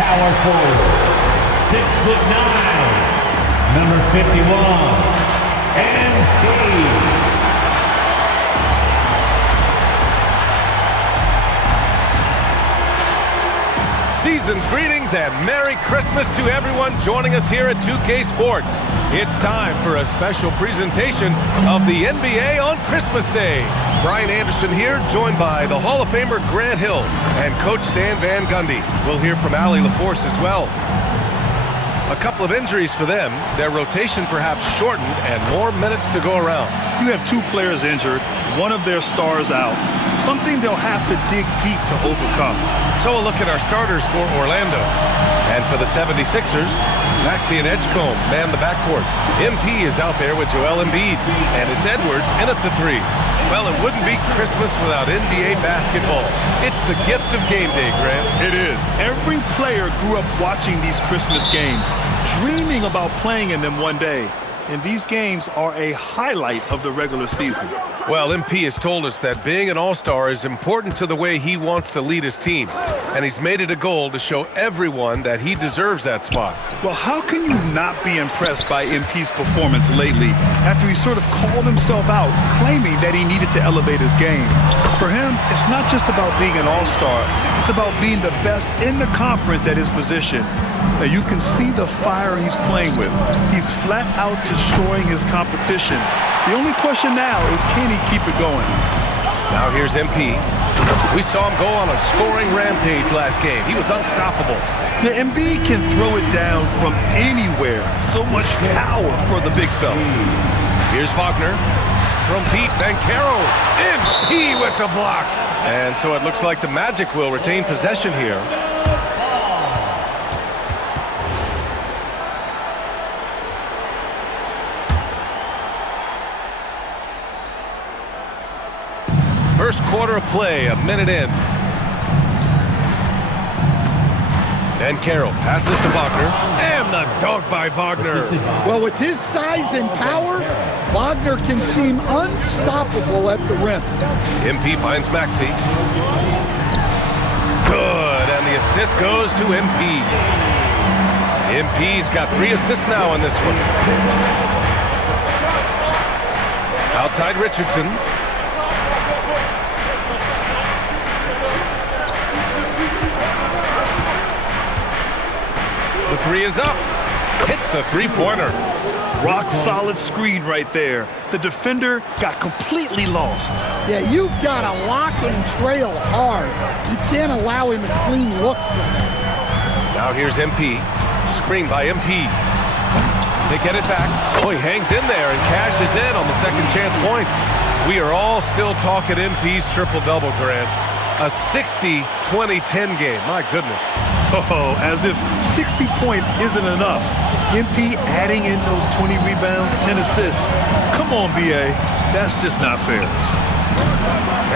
Power forward, 6'9", number 51, MP. Season's greetings and Merry Christmas to everyone joining us here at 2K Sports. It's time for a special presentation of the NBA on Christmas Day. Brian Anderson here, joined by the Hall of Famer Grant Hill and Coach Stan Van Gundy. We'll hear from Allie LaForce as well. A couple of injuries for them, their rotation perhaps shortened and more minutes to go around. You have two players injured, one of their stars out, something they'll have to dig deep to overcome. So a look at our starters for Orlando. And for the 76ers, Maxey and Edgecombe man the backcourt. MP is out there with Joel Embiid, and it's Edwards in at the three. Well, it wouldn't be Christmas without NBA basketball. It's the gift of game day, Grant. It is. Every player grew up watching these Christmas games, dreaming about playing in them one day. And these games are a highlight of the regular season. Well, MP has told us that being an all-star is important to the way he wants to lead his team. And he's made it a goal to show everyone that he deserves that spot. Well, how can you not be impressed by MP's performance lately after he sort of called himself out, claiming that he needed to elevate his game? For him, it's not just about being an all-star. It's about being the best in the conference at his position. Now, you can see the fire he's playing with. He's flat out destroying his competition. The only question now is, can he keep it going? Now here's MP. We saw him go on a scoring rampage last game. He was unstoppable. The Embiid can throw it down from anywhere. So much power for the big fella. Here's Wagner. From deep, Banchero. MP with the block. And so it looks like the Magic will retain possession here. First quarter of play, a minute in. And Carroll passes to Wagner. And the dunk by Wagner. Well, with his size and power, Wagner can seem unstoppable at the rim. MP finds Maxey. Good, and the assist goes to MP. MP's got 3 assists now in this one. Outside Richardson. The three is up. Hits the three-pointer. Rock solid screen right there. The defender got completely lost. Yeah, you've got to lock and trail hard. You can't allow him a clean look from there. Now here's MP. Screen by MP. They get it back. Oh, he hangs in there and cashes in on the second chance points. We are all still talking MP's triple-double, Grant. A 60-20-10 game. My goodness. Oh, as if 60 points isn't enough. MP adding in those 20 rebounds, 10 assists. Come on, BA. That's just not fair.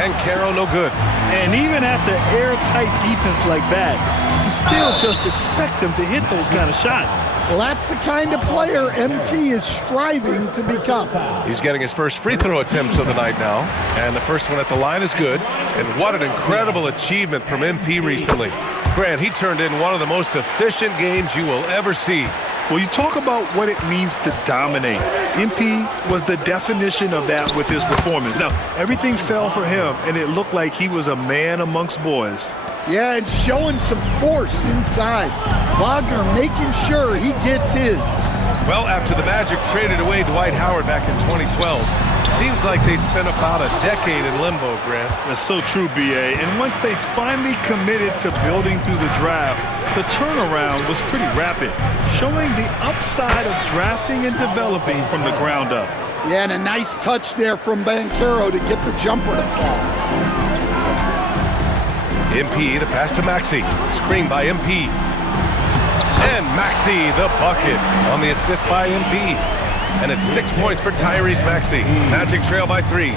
And Carroll no good. And even after airtight defense like that, you still just expect him to hit those kind of shots. Well, that's the kind of player MP is striving to become. He's getting his first free throw attempts of the night now. And the first one at the line is good. And what an incredible achievement from MP recently. Grant, he turned in one of the most efficient games you will ever see. Well, you talk about what it means to dominate. MP was the definition of that with his performance. Now, everything fell for him, and it looked like he was a man amongst boys. Yeah, and showing some force inside. Wagner making sure he gets his. Well, after the Magic traded away Dwight Howard back in 2012, seems like they spent about a decade in limbo, Grant. That's so true, BA. And once they finally committed to building through the draft, the turnaround was pretty rapid, showing the upside of drafting and developing from the ground up. Yeah, and a nice touch there from Banchero to get the jumper to fall. MP, the pass to Maxey. Screen by MP. And Maxey, the bucket on the assist by MP. And it's 6 points for Tyrese Maxey. Magic trail by 3.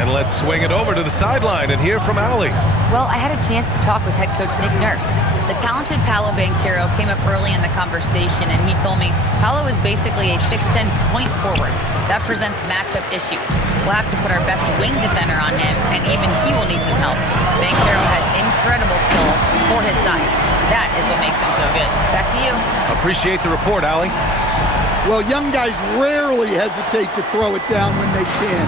And let's swing it over to the sideline and hear from Allie. Well, I had a chance to talk with head coach Nick Nurse. The talented Paolo Banchero came up early in the conversation, and he told me Paolo is basically a 6'10" point forward. That presents matchup issues. We'll have to put our best wing defender on him, and even he will need some help. Banchero has incredible skills for his size. That is what makes him so good. Back to you. Appreciate the report, Allie. Well, young guys rarely hesitate to throw it down when they can.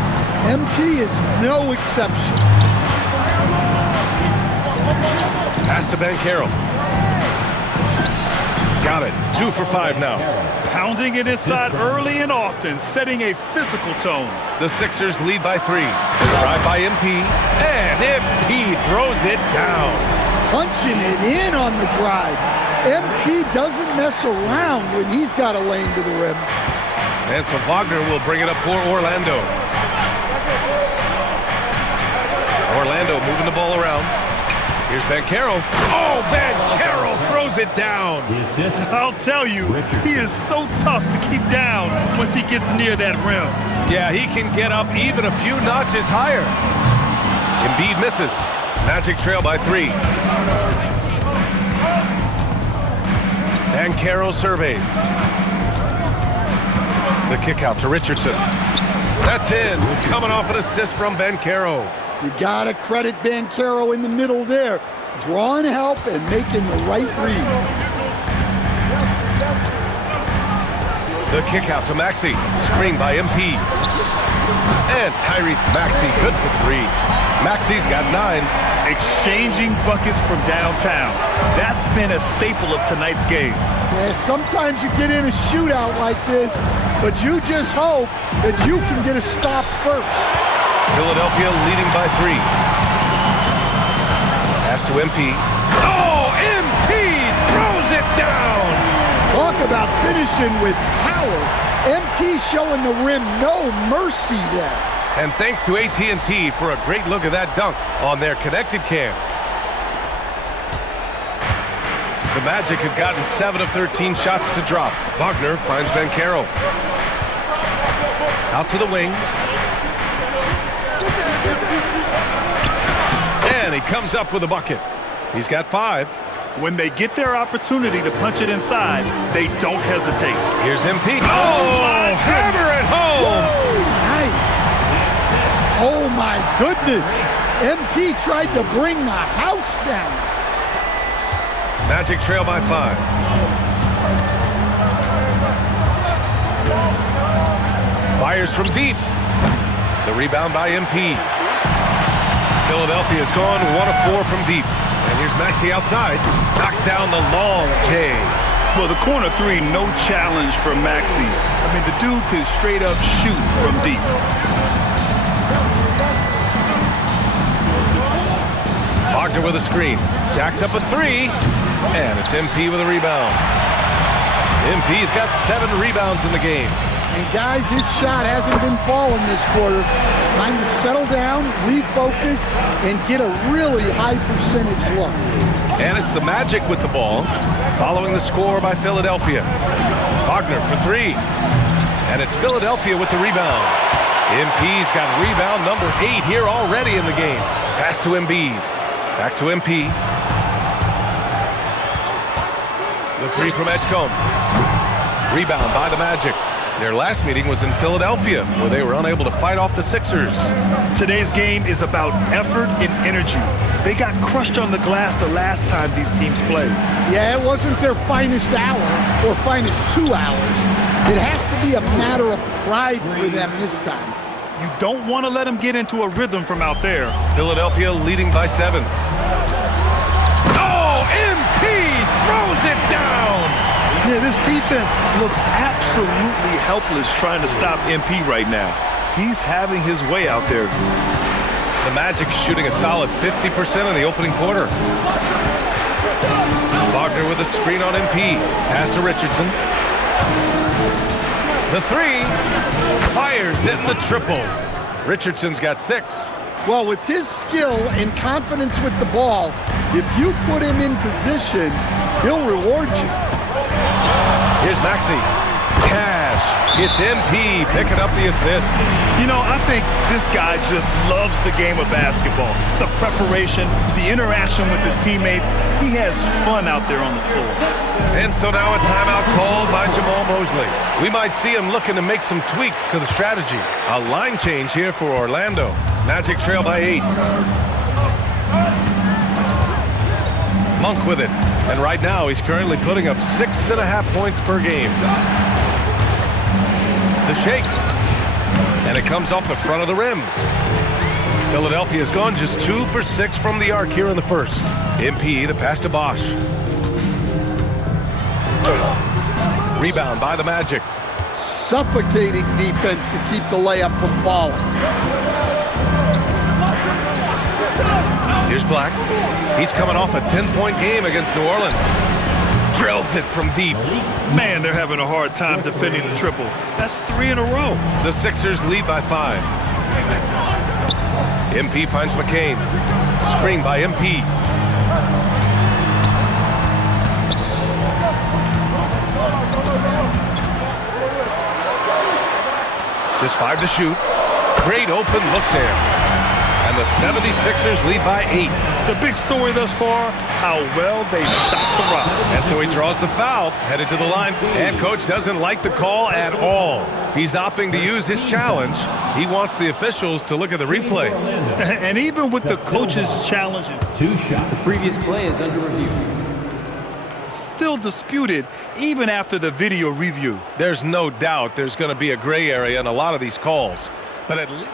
MP is no exception. Pass to Banchero. Got it. 2 for 5 now. Pounding it inside early and often, setting a physical tone. The Sixers lead by 3. Drive by MP, and MP throws it down. Punching it in on the drive. MP doesn't mess around when he's got a lane to the rim. And so Wagner will bring it up for Orlando. Orlando moving the ball around. Here's Banchero. Oh, Banchero throws it down. I'll tell you, he is so tough to keep down once he gets near that rim. Yeah, he can get up even a few notches higher. Embiid misses. Magic trail by 3. Banchero surveys. The kick out to Richardson. That's in. Coming off an assist from Banchero. You gotta credit Banchero in the middle there, drawing help and making the right read. The kick out to Maxey. Screen by MP. And Tyrese Maxey good for 3. Maxey's got 9. Exchanging buckets from downtown. That's been a staple of tonight's game. Yeah, sometimes you get in a shootout like this, but you just hope that you can get a stop first. Philadelphia leading by 3. Pass to MP. Oh, MP throws it down! Talk about finishing with power. MP showing the rim no mercy there. And thanks to AT&T for a great look at that dunk on their connected cam. The Magic have gotten 7 of 13 shots to drop. Wagner finds Banchero. Out to the wing. And he comes up with a bucket. He's got 5. When they get their opportunity to punch it inside, they don't hesitate. Here's MP. Oh, hammer it home! Nice. Oh my goodness. MP tried to bring the house down. Magic trail by 5. Fires from deep. The rebound by MP. Philadelphia's gone 1 of 4 from deep. And here's Maxey outside. Knocks down the long J. Well, the corner 3, no challenge for Maxey. I mean, the dude can straight up shoot from deep. Wagner with a screen. Jacks up a 3. And it's MP with a rebound. MP's got 7 rebounds in the game. And guys, his shot hasn't been falling this quarter. Time to settle down, refocus, and get a really high percentage look. And it's the Magic with the ball, following the score by Philadelphia. Wagner for 3. And it's Philadelphia with the rebound. MP's got rebound number 8 here already in the game. Pass to Embiid. Back to MP. The 3 from Edgecombe. Rebound by the Magic. Their last meeting was in Philadelphia, where they were unable to fight off the Sixers. Today's game is about effort and energy. They got crushed on the glass the last time these teams played. Yeah, it wasn't their finest hour or finest 2 hours. It has to be a matter of pride for them this time. You don't want to let them get into a rhythm from out there. Philadelphia leading by 7. Oh, MP throws it down! Yeah, this defense looks absolutely helpless trying to stop MP right now. He's having his way out there. The Magic shooting a solid 50% in the opening quarter. Wagner with a screen on MP. Pass to Richardson. The 3. Fires in the triple. Richardson's got 6. Well, with his skill and confidence with the ball, if you put him in position, he'll reward you. Here's Maxey. Cash. It's MP picking up the assist. You know, I think this guy just loves the game of basketball. The preparation, the interaction with his teammates. He has fun out there on the floor. And so now a timeout called by Jamal Mosley. We might see him looking to make some tweaks to the strategy. A line change here for Orlando. Magic trail by 8. Monk with it. And right now he's currently putting up 6.5 points per game. The shake. And it comes off the front of the rim. Philadelphia's gone just 2 for 6 from the arc here in the first. MP, the pass to Bosch. Rebound by the Magic. Suffocating defense to keep the layup from falling. Here's Black. He's coming off a 10-point game against New Orleans. Drills it from deep. Man, they're having a hard time defending the triple. That's 3 in a row. The Sixers lead by 5. MP finds McCain. Screen by MP. Just 5 to shoot. Great open look there. And the 76ers lead by 8. The big story thus far, how well they shot the rock. And so he draws the foul, headed to the line. And coach doesn't like the call at all. He's opting to use his challenge. He wants the officials to look at the replay. And even with the coach's challenge, 2 shots. The previous play is under review. still disputed even after the video review. There's no doubt there's going to be a gray area in a lot of these calls. But at least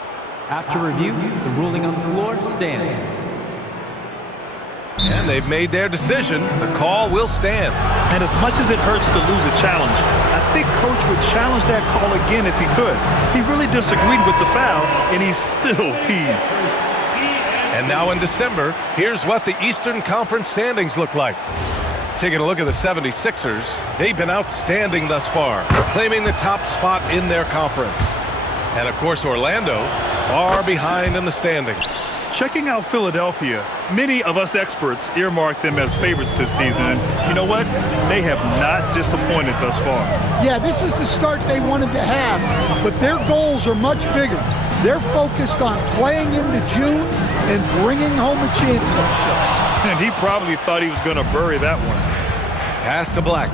After review, the ruling on the floor stands. and they've made their decision. The call will stand. And as much as it hurts to lose a challenge, I think Coach would challenge that call again if he could. He really disagreed with the foul, and he's still peeved. And now in December, here's what the Eastern Conference standings look like. Taking a look at the 76ers, they've been outstanding thus far, claiming the top spot in their conference. And of course, Orlando, far behind in the standings. Checking out Philadelphia, many of us experts earmarked them as favorites this season. And you know what? They have not disappointed thus far. Yeah, this is the start they wanted to have, but their goals are much bigger. They're focused on playing into June and bringing home a championship. And he probably thought he was going to bury that one. Pass to Black.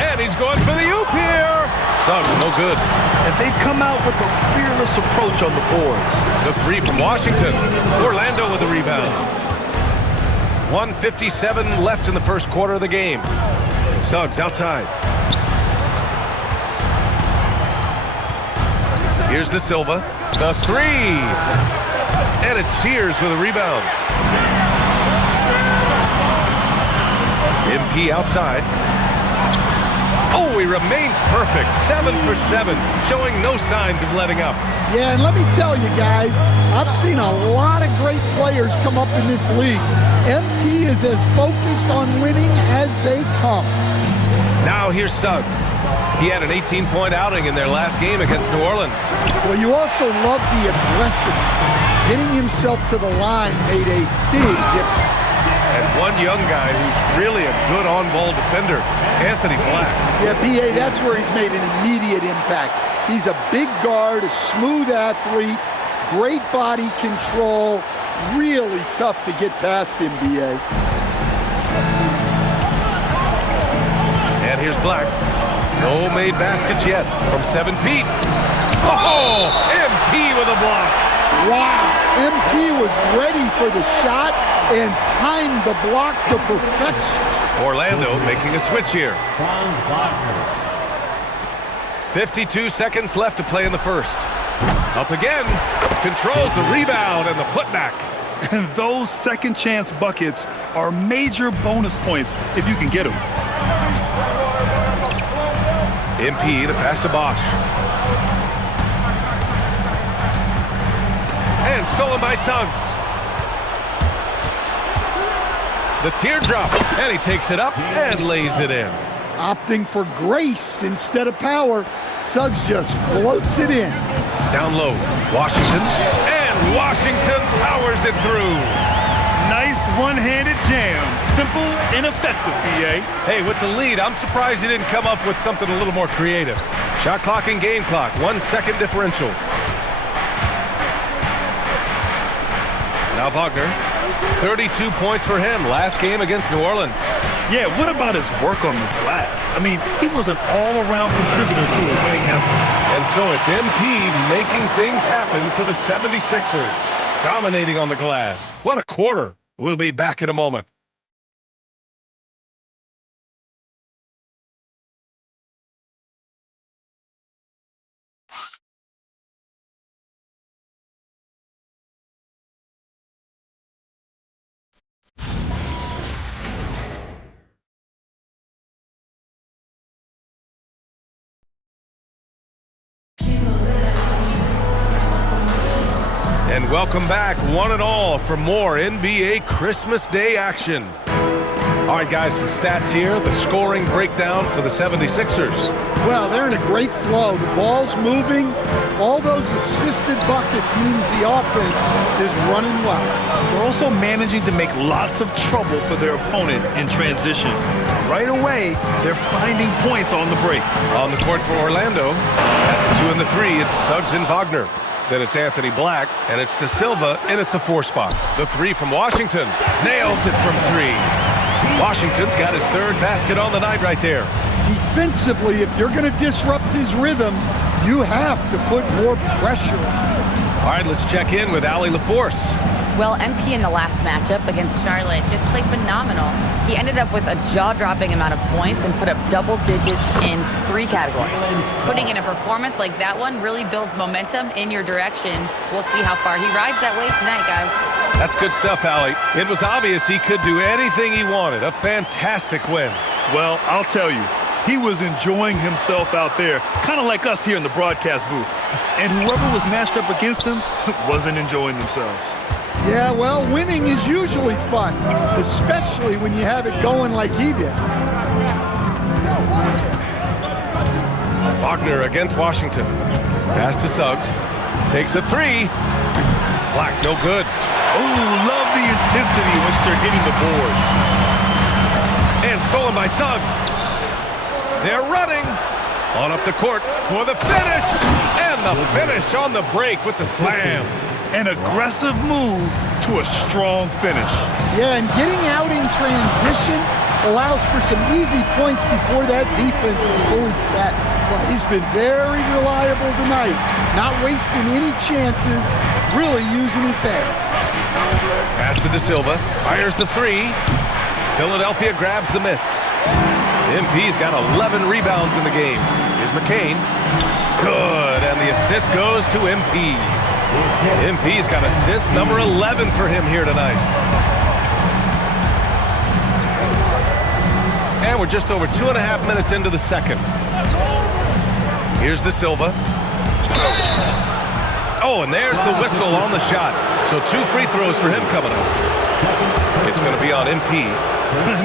And he's going for the oop here. Suggs, no good. And they've come out with a fearless approach on the boards. The three from Washington. Orlando with the rebound. 1:57 left in the first quarter of the game. Suggs outside. Here's De Silva. The three. And it's Sears with a rebound. MP outside. Oh, he remains perfect. 7 for 7, showing no signs of letting up. Yeah, and let me tell you guys, I've seen a lot of great players come up in this league. MP is as focused on winning as they come. Now here's Suggs. He had an 18-point outing in their last game against New Orleans. Well, you also love the aggression. Getting himself to the line made a big difference. And one young guy who's really a good on-ball defender, Anthony Black. Yeah, B.A., that's where he's made an immediate impact. He's a big guard, a smooth athlete, great body control, really tough to get past him, B.A. And here's Black. No made baskets yet from 7 feet. Oh, MP with a block. Wow, MP was ready for the shot and timed the block to perfection. Orlando making a switch here. Franz Wagner. 52 seconds left to play in the first. Up again, controls the rebound and the putback. And those second chance buckets are major bonus points if you can get them. MP, the pass to Bosch. And stolen by Suggs. The teardrop, and he takes it up and lays it in. Opting for grace instead of power, Suggs just floats it in. Down low, Washington, and Washington powers it through. Nice one-handed jam. Simple and effective, BA. Hey, with the lead, I'm surprised he didn't come up with something a little more creative. Shot clock and game clock, 1 second differential. Now Wagner, 32 points for him last game against New Orleans. Yeah, what about his work on the glass? I mean, he was an all-around contributor to a winning effort. And so it's MP making things happen for the 76ers. Dominating on the glass. What a quarter. We'll be back in a moment. And welcome back, one and all, for more NBA Christmas Day action. All right, guys, some stats here. The scoring breakdown for the 76ers. Well, they're in a great flow. The ball's moving. All those assisted buckets means the offense is running well. They're also managing to make lots of trouble for their opponent in transition. Right away, they're finding points on the break. On the court for Orlando, at the 2 and the 3, it's Suggs and Wagner. Then it's Anthony Black, and it's De Silva in at the 4 spot. The 3 from Washington. Nails it from 3. Washington's got his 3rd basket on the night right there. Defensively, if you're going to disrupt his rhythm, you have to put more pressure on him. All right, let's check in with Allie LaForce. Well, MP in the last matchup against Charlotte just played phenomenal. He ended up with a jaw-dropping amount of points and put up double digits in 3 categories. Putting in a performance like that one really builds momentum in your direction. We'll see how far he rides that wave tonight, guys. That's good stuff, Allie. It was obvious he could do anything he wanted. A fantastic win. Well, I'll tell you, he was enjoying himself out there, kind of like us here in the broadcast booth. And whoever was matched up against him wasn't enjoying themselves. Yeah, well, winning is usually fun, especially when you have it going like he did. Wagner against Washington. Pass to Suggs. Takes a 3. Black, no good. Oh, love the intensity in which they're hitting the boards. And stolen by Suggs. They're running. On up the court for the finish. And the finish on the break with the slam. An aggressive move to a strong finish. Yeah, and getting out in transition allows for some easy points before that defense is fully set. Well, he's been very reliable tonight, not wasting any chances, really using his head. Pass to De Silva, fires the 3. Philadelphia grabs the miss. MP's got 11 rebounds in the game. Here's McCain. Good, and the assist goes to MP. MP's got assist number 11 for him here tonight. And we're just over 2.5 minutes into the second. Here's De Silva. Oh, and there's the whistle on the shot. So 2 free throws for him coming up. It's going to be on MP.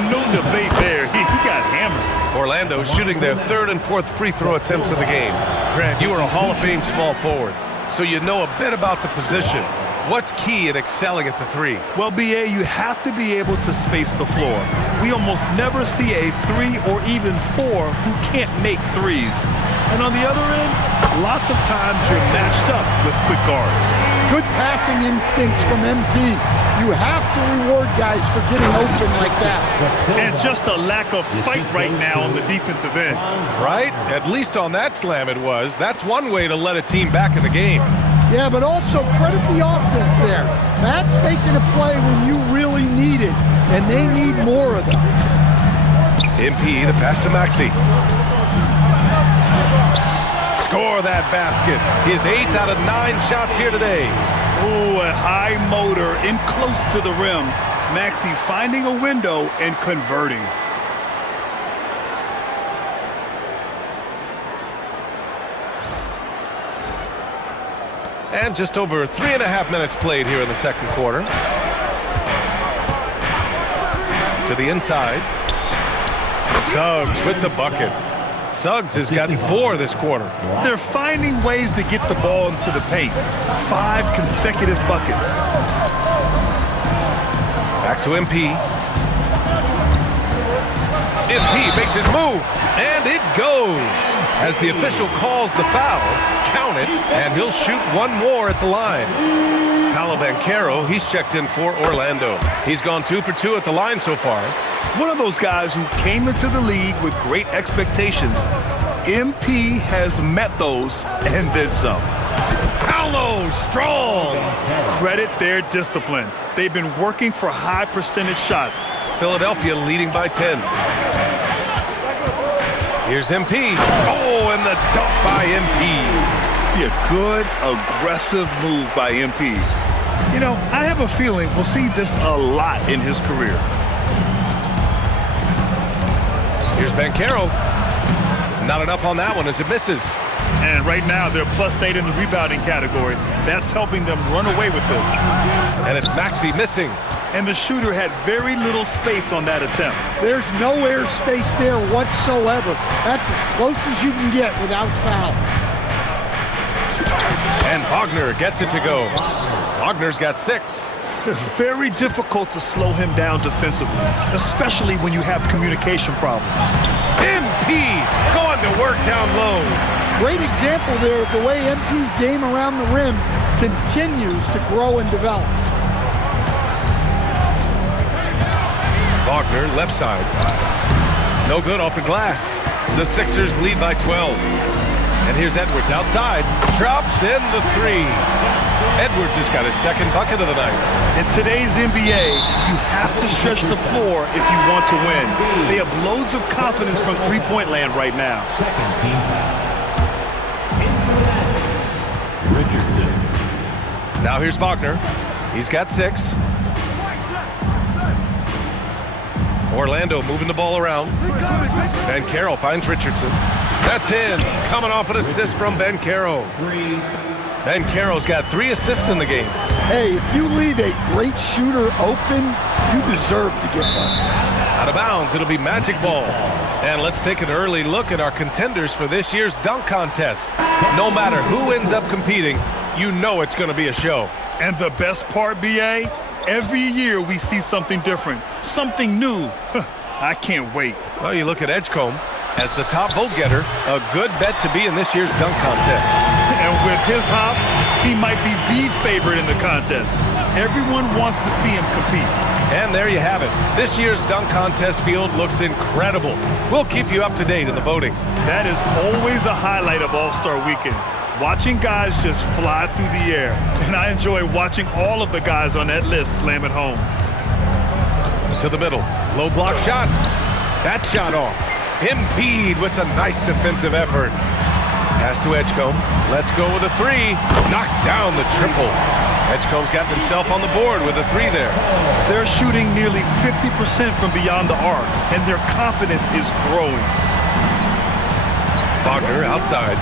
No debate there. He got hammered. Orlando shooting their 3rd and 4th free throw attempts of the game. Grant, you are a Hall of Fame small forward, so you know a bit about the position. What's key in excelling at the 3? Well, BA, you have to be able to space the floor. We almost never see a 3 or even 4 who can't make 3s. And on the other end, lots of times you're matched up with quick guards. Good passing instincts from MP. You have to reward guys for getting open like that. And just a lack of fight right now on the defensive end. Right? At least on that slam it was. That's one way to let a team back in the game. Yeah, but also credit the offense there. That's making a play when you really need it, and they need more of them. MP, the pass to Maxey. Score that basket. His 8th out of 9 shots here today. Oh, a high motor in close to the rim. Maxey finding a window and converting. And just over 3.5 minutes played here in the second quarter. To the inside. Suggs with the bucket. Suggs has gotten 4 this quarter. They're finding ways to get the ball into the paint. 5 consecutive buckets. Back to MP. MP makes his move, and it goes. As the official calls the foul, count it, and he'll shoot one more at the line. Paolo Banchero, he's checked in for Orlando. He's gone 2 for 2 at the line so far. One of those guys who came into the league with great expectations. MP has met those and then some. Paolo, strong. Credit their discipline. They've been working for high percentage shots. Philadelphia leading by 10. Here's MP. Oh, and the dunk by MP. Be a good, aggressive move by MP. You know, I have a feeling we'll see this a lot in his career. Here's Banchero. Not enough on that one as it misses. And right now, they're +8 in the rebounding category. That's helping them run away with this. And it's Maxey missing. And the shooter had very little space on that attempt. There's no air space there whatsoever. That's as close as you can get without foul. And Wagner gets it to go. Wagner's got 6. Very difficult to slow him down defensively, especially when you have communication problems. MP going to work down low. Great example there of the way MP's game around the rim continues to grow and develop. Wagner, left side. No good off the glass. The Sixers lead by 12. And here's Edwards outside. Drops in the 3. Edwards has got his second bucket of the night. In today's NBA, you have to stretch the floor if you want to win. They have loads of confidence from three-point land right now. Second team foul. In for that, Richardson. Now here's Wagner. He's got 6. Orlando moving the ball around. Banchero finds Richardson. That's in. Coming off an assist from Banchero. Banchero's got 3 assists in the game. Hey, if you leave a great shooter open, you deserve to get one. Out of bounds, it'll be Magic Ball. And let's take an early look at our contenders for this year's dunk contest. No matter who ends up competing, you know it's going to be a show. And the best part, BA, every year we see something different, something new. I can't wait. Well, you look at Edgecombe as the top vote getter, a good bet to be in this year's dunk contest. And with his hops, he might be the favorite in the contest. Everyone wants to see him compete. And there you have it. This year's dunk contest field looks incredible. We'll keep you up to date in the voting. That is always a highlight of All-Star Weekend. Watching guys just fly through the air. And I enjoy watching all of the guys on that list slam it home. To the middle. Low block shot. That shot off. Embiid with a nice defensive effort. Pass to Edgecombe. Let's go with a 3. Knocks down the triple. Edgecombe's got himself on the board with a 3 there. They're shooting nearly 50% from beyond the arc, and their confidence is growing. Wagner outside.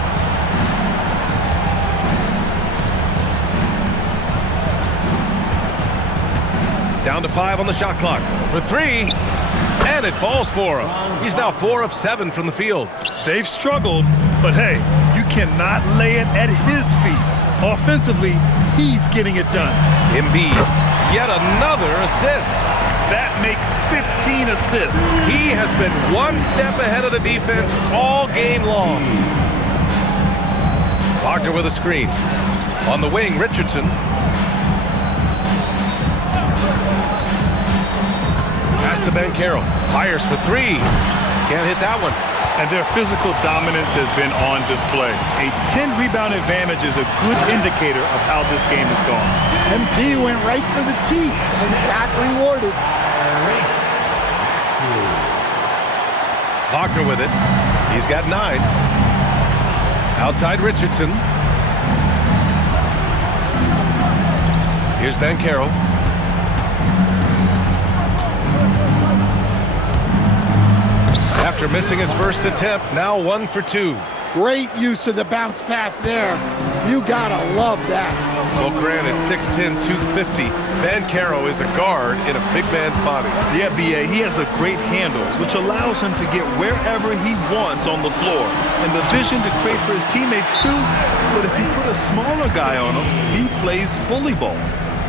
Down to 5 on the shot clock for 3. And it falls for him. He's now 4 of 7 from the field. They've struggled, but hey, you cannot lay it at his feet. Offensively, he's getting it done. Embiid, yet another assist. That makes 15 assists. He has been one step ahead of the defense all game long. Wagner with a screen. On the wing, Richardson. Pass to Banchero. Fires for 3. Can't hit that one. And their physical dominance has been on display. A 10-rebound advantage is a good indicator of how this game has gone. MP went right for the teeth and got rewarded. Wagner with it. He's got 9. Outside Richardson. Here's Banchero. After missing his first attempt, now 1 for 2. Great use of the bounce pass there. You gotta love that. Well, granted, 6'10", 250. Banchero is a guard in a big man's body. Yeah, BA, he has a great handle, which allows him to get wherever he wants on the floor. And the vision to create for his teammates, too. But if you put a smaller guy on him, he plays bully ball.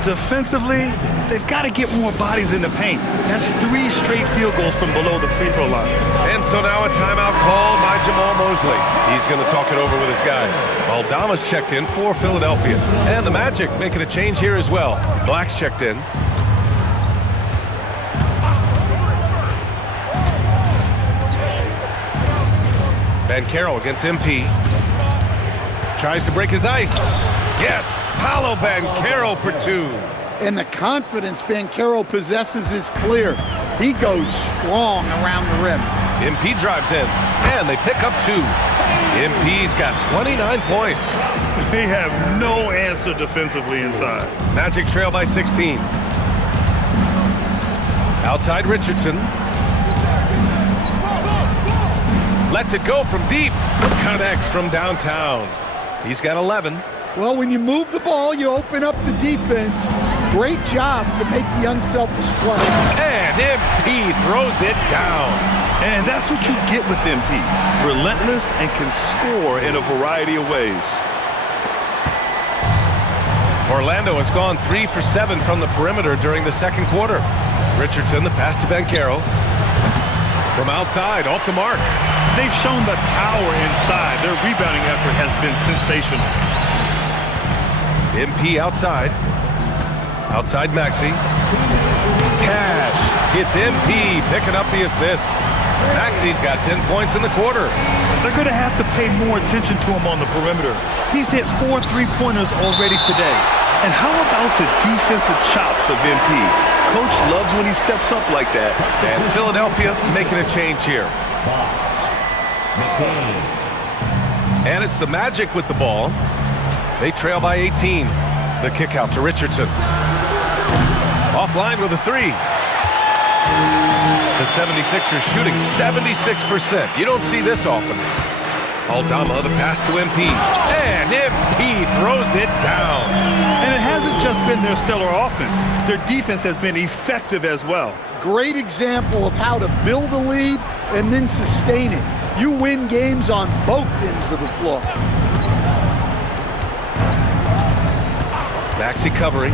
Defensively, they've got to get more bodies in the paint. That's 3 straight field goals from below the free throw line. And so now a timeout called by Jamal Mosley. He's going to talk it over with his guys. Aldama's checked in for Philadelphia. And the Magic making a change here as well. Black's checked in. Banchero against MP. Tries to break his ice. Yes, Paolo Banchero for 2. And the confidence Banchero possesses is clear. He goes strong around the rim. MP drives in, and they pick up 2. MP's got 29 points. They have no answer defensively inside. Magic trail by 16. Outside Richardson. Lets it go from deep. Connects from downtown. He's got 11. Well, when you move the ball, you open up the defense. Great job to make the unselfish play. And MP throws it down. And that's what you get with MP. Relentless and can score in a variety of ways. Orlando has gone 3 for 7 from the perimeter during the second quarter. Richardson, the pass to Banchero. From outside, off the mark. They've shown the power inside. Their rebounding effort has been sensational. MP outside. Outside Maxey. Cash. It's MP picking up the assist. Maxey's got 10 points in the quarter. They're going to have to pay more attention to him on the perimeter. He's hit 4 3-pointers already today. And how about the defensive chops of MP? Coach loves when he steps up like that. And Philadelphia making a change here. And it's the Magic with the ball. They trail by 18. The kick out to Richardson. Offline with a 3. The 76ers shooting 76%. You don't see this often. Aldama, the pass to MP. And MP throws it down. And it hasn't just been their stellar offense. Their defense has been effective as well. Great example of how to build a lead and then sustain it. You win games on both ends of the floor. Maxey covering.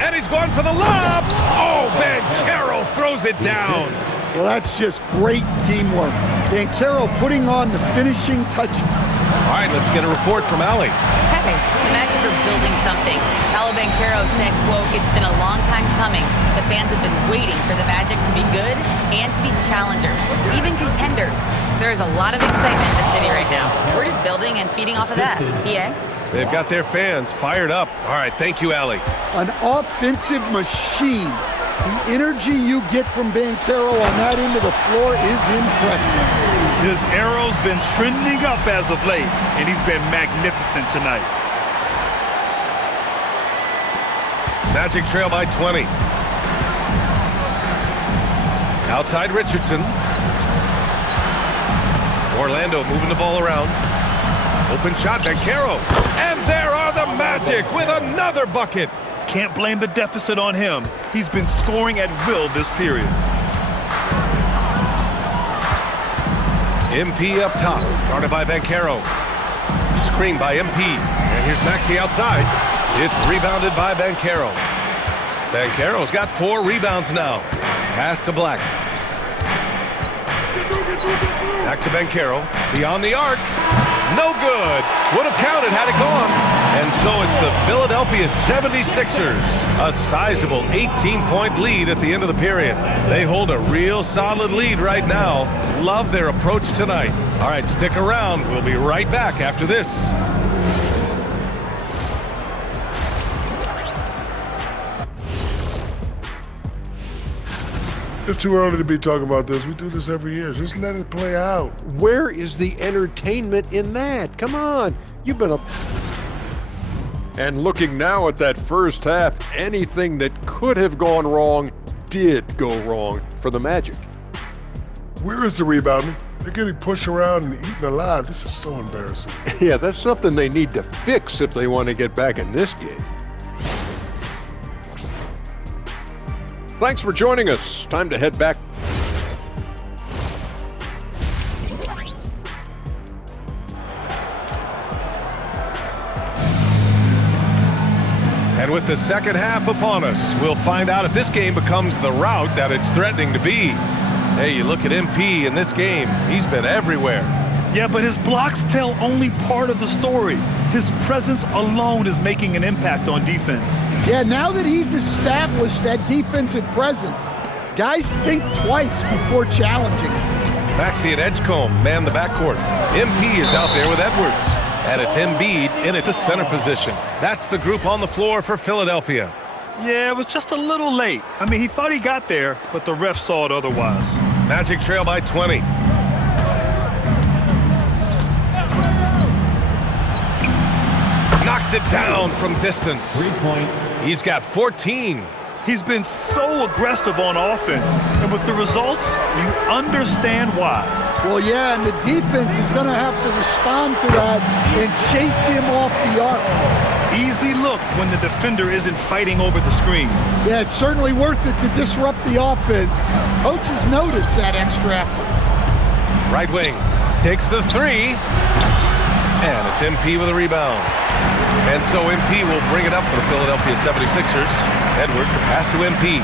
And he's going for the lob. Oh, Banchero throws it down. Well, that's just great teamwork. Banchero putting on the finishing touches. All right, let's get a report from Allie. Hey, the Magic are building something. Paolo Banchero said, quote, "It's been a long time coming. The fans have been waiting for the Magic to be good and to be challengers, even contenders. There is a lot of excitement in the city right now. We're just building and feeding off of that." Yeah. They've got their fans fired up. All right, thank you, Allie. An offensive machine. The energy you get from Banchero on that end of the floor is impressive. His arrow's been trending up as of late, and he's been magnificent tonight. Magic trail by 20. Outside Richardson. Orlando moving the ball around. Open shot, Banchero. And there are the Magic with another bucket. Can't blame the deficit on him. He's been scoring at will this period. MP up top, guarded by Banchero. Screen by MP. And here's Maxey outside. It's rebounded by Banchero. Banchero's got 4 rebounds now. Pass to Black. Back to Banchero. Beyond the arc. No good. Would have counted had it gone. And so it's the Philadelphia 76ers. A sizable 18-point lead at the end of the period. They hold a real solid lead right now. Love their approach tonight. All right, stick around. We'll be right back after this. It's too early to be talking about this. We do this every year. Just let it play out. Where is the entertainment in that? Come on. You've been up. And looking now at that first half, anything that could have gone wrong did go wrong for the Magic. Where is the rebounding? They're getting pushed around and eaten alive. This is so embarrassing. Yeah, that's something they need to fix if they want to get back in this game. Thanks for joining us. Time to head back. And with the second half upon us, we'll find out if this game becomes the rout that it's threatening to be. Hey, you look at MP in this game, he's been everywhere. Yeah, but his blocks tell only part of the story. His presence alone is making an impact on defense. Yeah, now that he's established that defensive presence, guys think twice before challenging him. Maxey and Edgecombe man the backcourt. MP is out there with Edwards. And it's Embiid in at the center position. That's the group on the floor for Philadelphia. Yeah, it was just a little late. I mean, he thought he got there, but the ref saw it otherwise. Magic trail by 20. Knocks it down from distance. 3 points. He's got 14. He's been so aggressive on offense, and with the results, you understand why. Well, yeah, and the defense is going to have to respond to that and chase him off the arc. Easy look when the defender isn't fighting over the screen. Yeah, it's certainly worth it to disrupt the offense. Coaches notice that extra effort. Right wing takes the three, and it's MP with a rebound. And so MP will bring it up for the Philadelphia 76ers. Edwards, a pass to MP.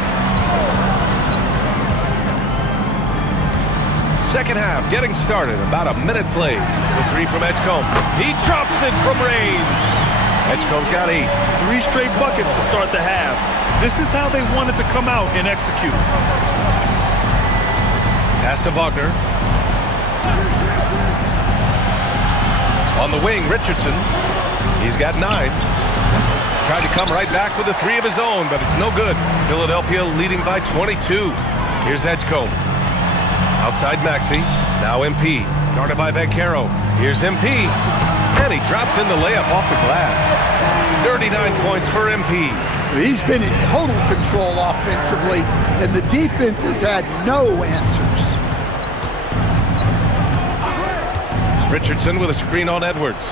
Second half getting started, about a minute played. The three from Edgecombe. He drops it from range. Edgecombe's got 8. 3 straight buckets to start the half. This is how they wanted to come out and execute. Pass to Wagner. On the wing, Richardson. He's got 9. Tried to come right back with a 3 of his own, but it's no good. Philadelphia leading by 22. Here's Edgecombe. Outside Maxey. Now MP. Guarded by Banchero. Here's MP. And he drops in the layup off the glass. 39 points for MP. He's been in total control offensively, and the defense has had no answers. Richardson with a screen on Edwards.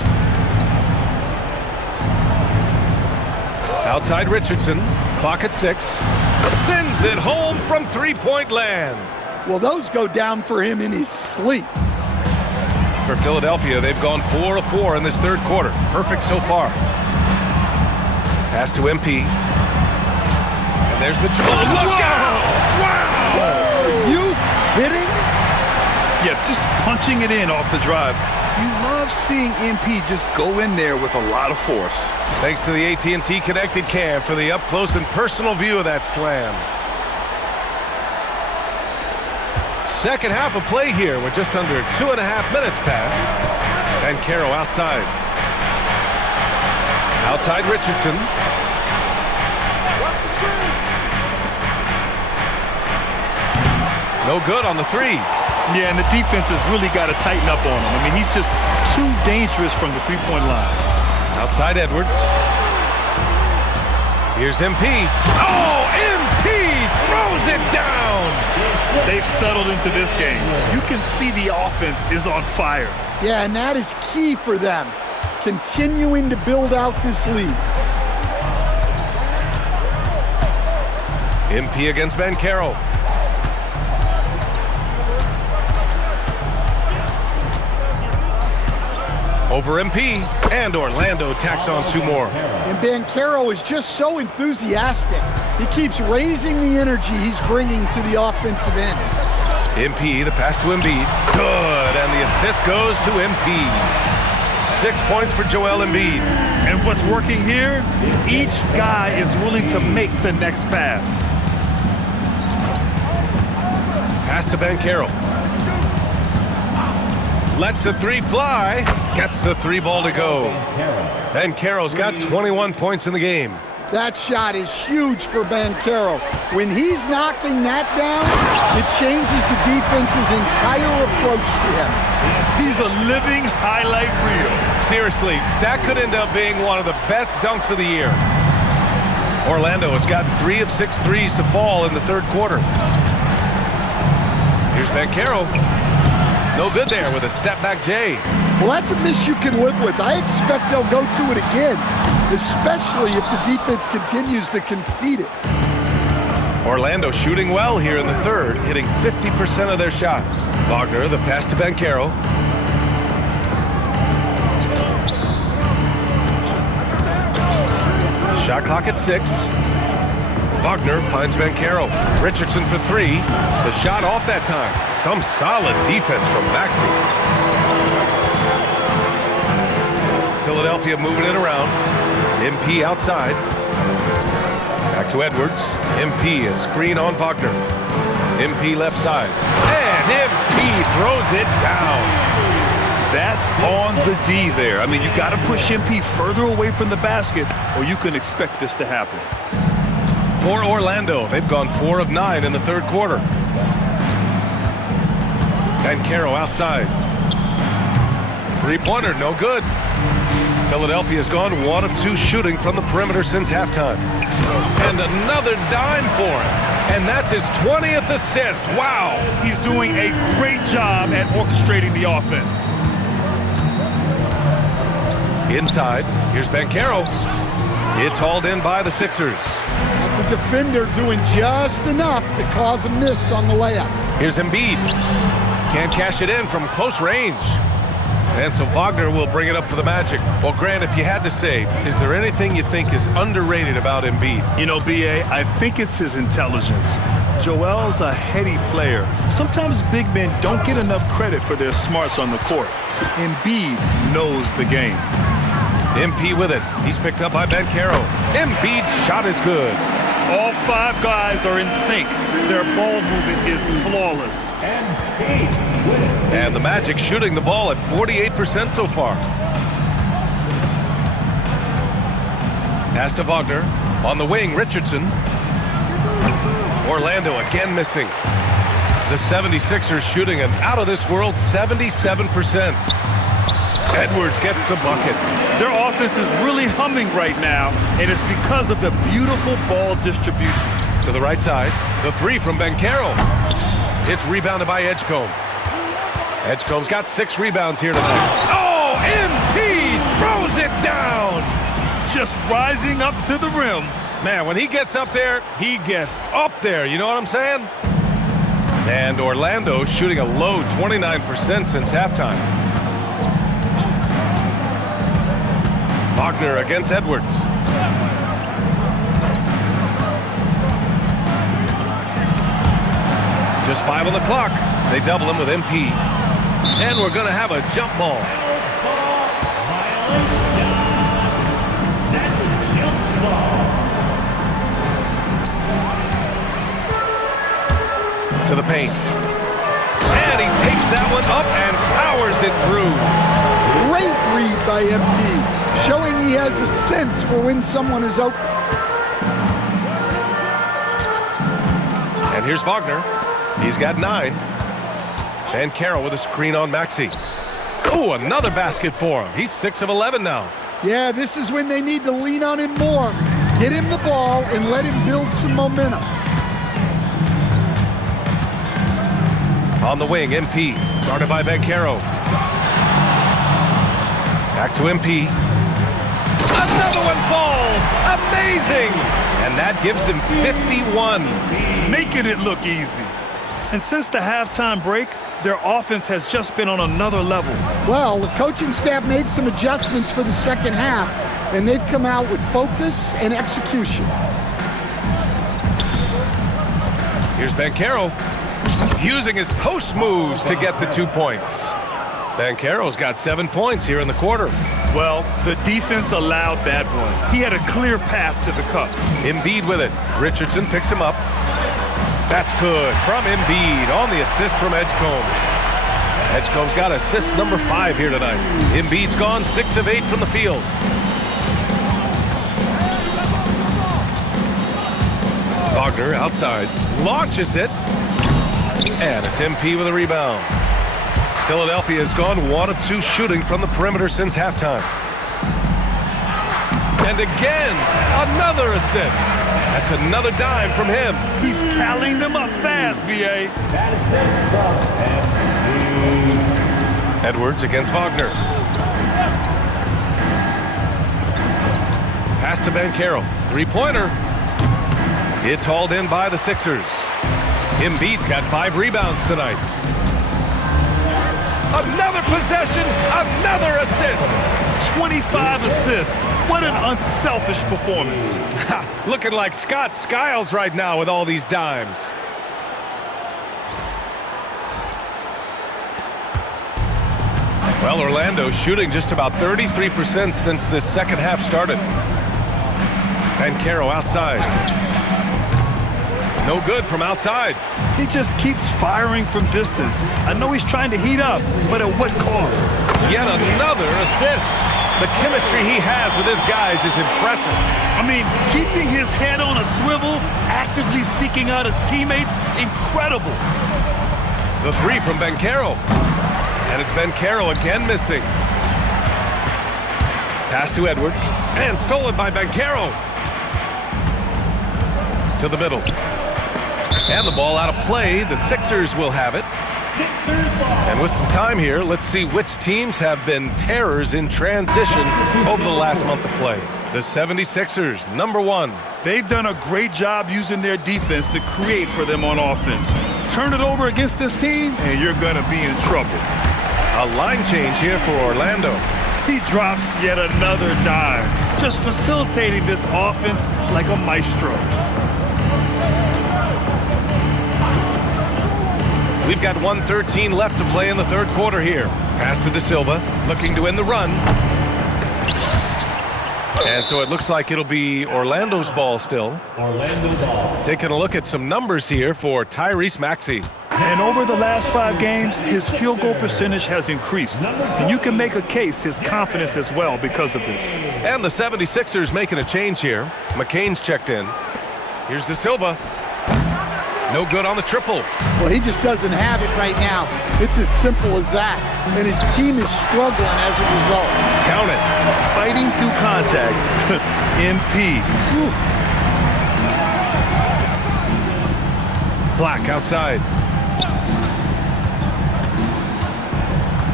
Outside Richardson, clock at 6. Sends it home from three-point land. Well, those go down for him in his sleep. For Philadelphia, they've gone 4 of 4 in this third quarter. Perfect so far. Pass to MP. And there's the look out! Wow! Are you kidding? Yeah, just punching it in off the drive. You love seeing MP just go in there with a lot of force. Thanks to the AT&T Connected Cam for the up-close and personal view of that slam. Second half of play here with just under 2.5 minutes passed. And Banchero outside. Outside Richardson. Watch the screen. No good on the 3. Yeah, and the defense has really got to tighten up on him. I mean, he's just too dangerous from the three-point line. Outside Edwards. Here's MP. Oh, MP throws it down. They've settled into this game. You can see the offense is on fire. Yeah, and that is key for them, continuing to build out this lead. MP against Banchero. Over MP, and Orlando tacks on 2 more. And Banchero is just so enthusiastic. He keeps raising the energy he's bringing to the offensive end. MP, the pass to Embiid. Good, and the assist goes to MP. 6 points for Joel Embiid. And what's working here? Each guy is willing to make the next pass. Pass to Banchero. Lets the 3 fly. Gets the 3 ball to go. Banchero's got 21 points in the game. That shot is huge for Banchero. When he's knocking that down, it changes the defense's entire approach to him. He's a living highlight reel. Seriously, that could end up being one of the best dunks of the year. Orlando has got 3 of 6 threes to fall in the third quarter. Here's Banchero. No good there with a step-back J. Well, that's a miss you can live with. I expect they'll go to it again, especially if the defense continues to concede it. Orlando shooting well here in the third, hitting 50% of their shots. Wagner, the pass to Banchero. Shot clock at 6. Wagner finds Banchero. Richardson for 3. The shot off that time. Some solid defense from Maxey. Philadelphia moving it around. MP outside. Back to Edwards. MP, a screen on Wagner. MP left side. And MP throws it down. That's on the D there. I mean, you got to push MP further away from the basket, or you can expect this to happen. For Orlando, they've gone 4 of 9 in the third quarter. Banchero outside. Three-pointer, no good. Philadelphia's gone 1 of 2 shooting from the perimeter since halftime. And another dime for him. And that's his 20th assist. Wow. He's doing a great job at orchestrating the offense. Inside, here's Banchero. It's hauled in by the Sixers. That's a defender doing just enough to cause a miss on the layup. Here's Embiid. Can't cash it in from close range. And so Wagner will bring it up for the Magic. Well, Grant, if you had to say, is there anything you think is underrated about Embiid? You know, B.A., I think it's his intelligence. Joel's a heady player. Sometimes big men don't get enough credit for their smarts on the court. Embiid knows the game. MP with it. He's picked up by Banchero. Embiid's shot is good. All 5 guys are in sync. Their ball movement is flawless. And the Magic shooting the ball at 48% so far. Pass to Wagner. On the wing, Richardson. Orlando again missing. The 76ers shooting an out-of-this-world 77%. Edwards gets the bucket. Their offense is really humming right now, and it's because of the beautiful ball distribution. To the right side, the 3 from Banchero. It's rebounded by Edgecombe. Edgecombe's got 6 rebounds here tonight. Oh, MP throws it down! Just rising up to the rim. Man, when he gets up there, he gets up there. You know what I'm saying? And Orlando shooting a low 29% since halftime. Wagner against Edwards. Just 5 on the clock. They double him with MP. And we're going to have a jump ball. To the paint. And he takes that one up and powers it through. Great read by MP, showing he has a sense for when someone is open. And here's Wagner. He's got 9. And Carroll with a screen on Maxey. Oh, another basket for him. He's 6 of 11 now. Yeah, this is when they need to lean on him more. Get him the ball and let him build some momentum. On the wing, MP, guarded by Banchero. Back to MP. Another one falls! Amazing! And that gives him 51. Making it look easy. And since the halftime break, their offense has just been on another level. Well, the coaching staff made some adjustments for the second half, and they've come out with focus and execution. Here's Banchero, using his post moves to get the 2 points. Banchero's got 7 points here in the quarter. Well, the defense allowed that one. He had a clear path to the cup. Embiid with it. Richardson picks him up. That's good from Embiid on the assist from Edgecombe. Edgecombe's got assist number 5 here tonight. Embiid's gone 6 of 8 from the field. Wagner outside, launches it, and it's MP with a rebound. Philadelphia has gone 1 of 2 shooting from the perimeter since halftime. And again, another assist. That's another dime from him. He's tallying them up fast, B.A. Edwards against Wagner. Pass to Banchero. 3-pointer. It's hauled in by the Sixers. Embiid's got 5 rebounds tonight. Another possession, another assist. 25 assists. What an unselfish performance. Looking like Scott Skiles right now with all these dimes. Well, Orlando's shooting just about 33% since this second half started. Banchero outside. No good from outside. He just keeps firing from distance. I know he's trying to heat up, but at what cost? Yet another assist. The chemistry he has with his guys is impressive. I mean, keeping his head on a swivel, actively seeking out his teammates, incredible. The three from Banchero. And it's Banchero again missing. Pass to Edwards. And stolen by Banchero. To the middle. And the ball out of play. The Sixers will have it. And with some time here, let's see which teams have been terrors in transition over the last month of play. The 76ers, number one. They've done a great job using their defense to create for them on offense. Turn it over against this team, and you're going to be in trouble. A line change here for Orlando. He drops yet another dime, just facilitating this offense like a maestro. We've got 1:13 left to play in the third quarter here. Pass to De Silva, looking to win the run. And so it looks like it'll be Orlando's ball still. Orlando ball. Taking a look at some numbers here for Tyrese Maxey. And over the last 5 games, his field goal percentage has increased. And you can make a case his confidence as well because of this. And the 76ers making a change here. McCain's checked in. Here's De Silva. No good on the triple. Well, he just doesn't have it right now. It's as simple as that. And his team is struggling as a result. Count it. Fighting through contact. MP. Black outside.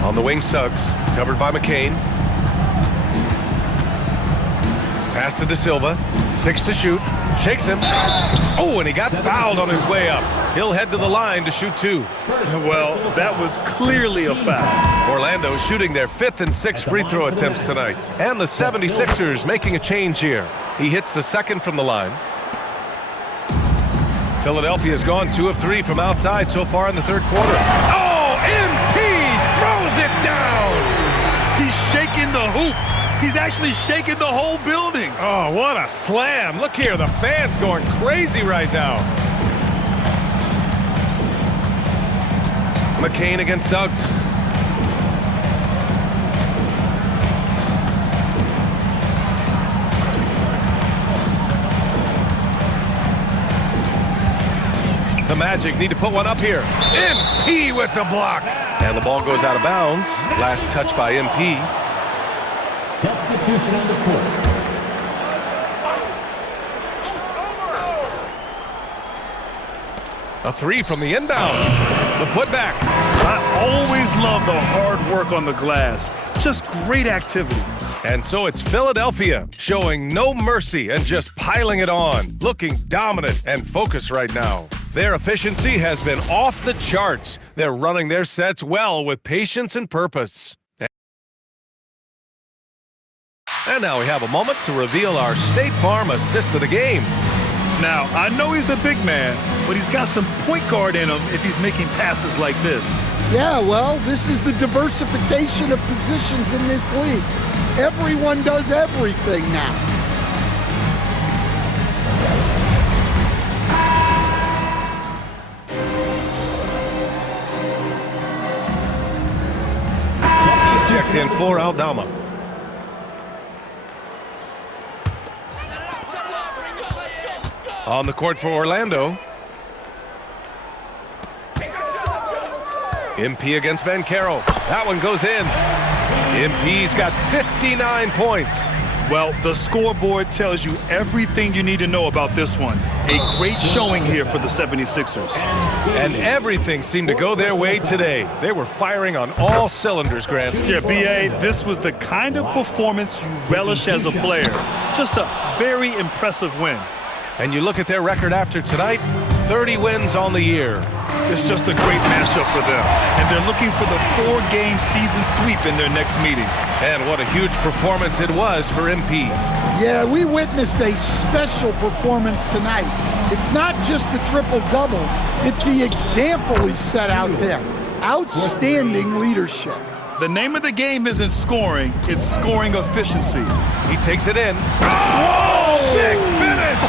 On the wing, Suggs. Covered by McCain. Pass to De Silva. 6 to shoot. Shakes him. Oh, and he got fouled on his way up. He'll head to the line to shoot 2. Well, that was clearly a foul. Orlando shooting their 5th and 6th free throw attempts tonight. And the 76ers making a change here. He hits the second from the line. Philadelphia's gone 2 of 3 from outside so far in the third quarter. Oh, MP throws it down. He's shaking the hoop. He's actually shaking the whole building. Oh, what a slam. Look here, the fans going crazy right now. McCain against Suggs. The Magic need to put one up here. MP with the block. And the ball goes out of bounds. Last touch by MP. Substitution on the court. A 3 from the inbound. The putback. I always love the hard work on the glass. Just great activity. And so it's Philadelphia showing no mercy and just piling it on. Looking dominant and focused right now. Their efficiency has been off the charts. They're running their sets well with patience and purpose. And now we have a moment to reveal our State Farm assist of the game. Now, I know he's a big man, but he's got some point guard in him if he's making passes like this. Yeah, well, this is the diversification of positions in this league. Everyone does everything now. He's checked in for Aldama. On the court for Orlando. MP against Banchero. That one goes in. MP's got 59 points. Well, the scoreboard tells you everything you need to know about this one. A great showing here for the 76ers. And everything seemed to go their way today. They were firing on all cylinders, Grant. Yeah, B.A., this was the kind of performance you relish as a player. Just a very impressive win. And you look at their record after tonight, 30 wins on the year. It's just a great matchup for them. And they're looking for the 4-game season sweep in their next meeting. And what a huge performance it was for MP. Yeah, we witnessed a special performance tonight. It's not just the triple-double, it's the example he set out there. Outstanding leadership. The name of the game isn't scoring, it's scoring efficiency. He takes it in. Oh, big finish!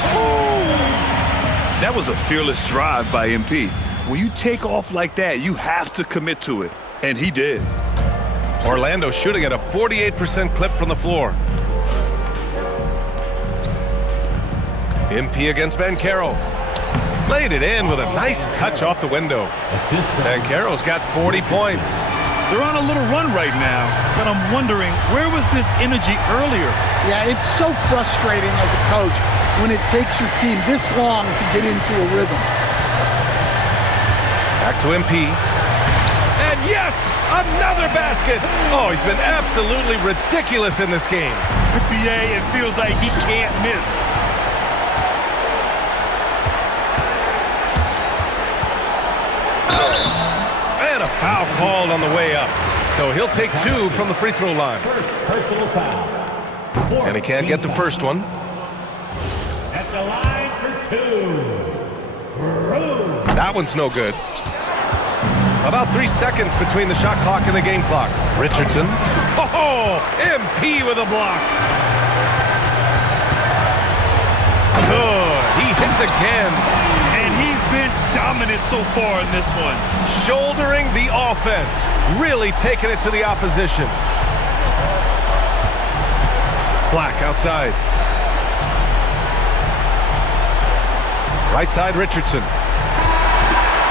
That was a fearless drive by MP. When you take off like that, you have to commit to it. And he did. Orlando shooting at a 48% clip from the floor. MP against Banchero. Laid it in with a nice touch off the window. Banchero's got 40 points. They're on a little run right now, but I'm wondering, where was this energy earlier? Yeah, it's so frustrating as a coach when it takes your team this long to get into a rhythm. Back to MP. And yes, another basket. Oh, he's been absolutely ridiculous in this game. NBA, it feels like he can't miss. And a foul called on the way up. So he'll take 2 from the free throw line. Personal foul. And he can't get the first one. At the line for 2. That one's no good. About 3 seconds between the shot clock and the game clock. Richardson. Oh, MP with a block. Good. He hits again. And he's been dominant so far in this one. Shouldering the offense. Really taking it to the opposition. Black outside. Right side, Richardson.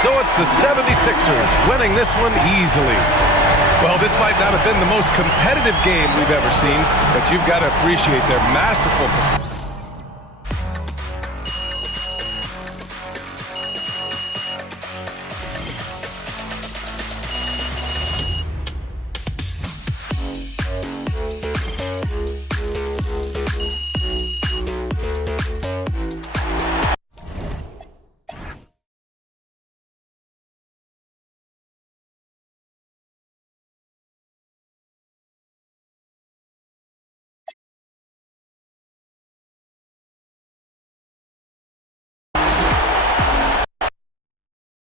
So it's the 76ers winning this one easily. Well, this might not have been the most competitive game we've ever seen, but you've got to appreciate their masterful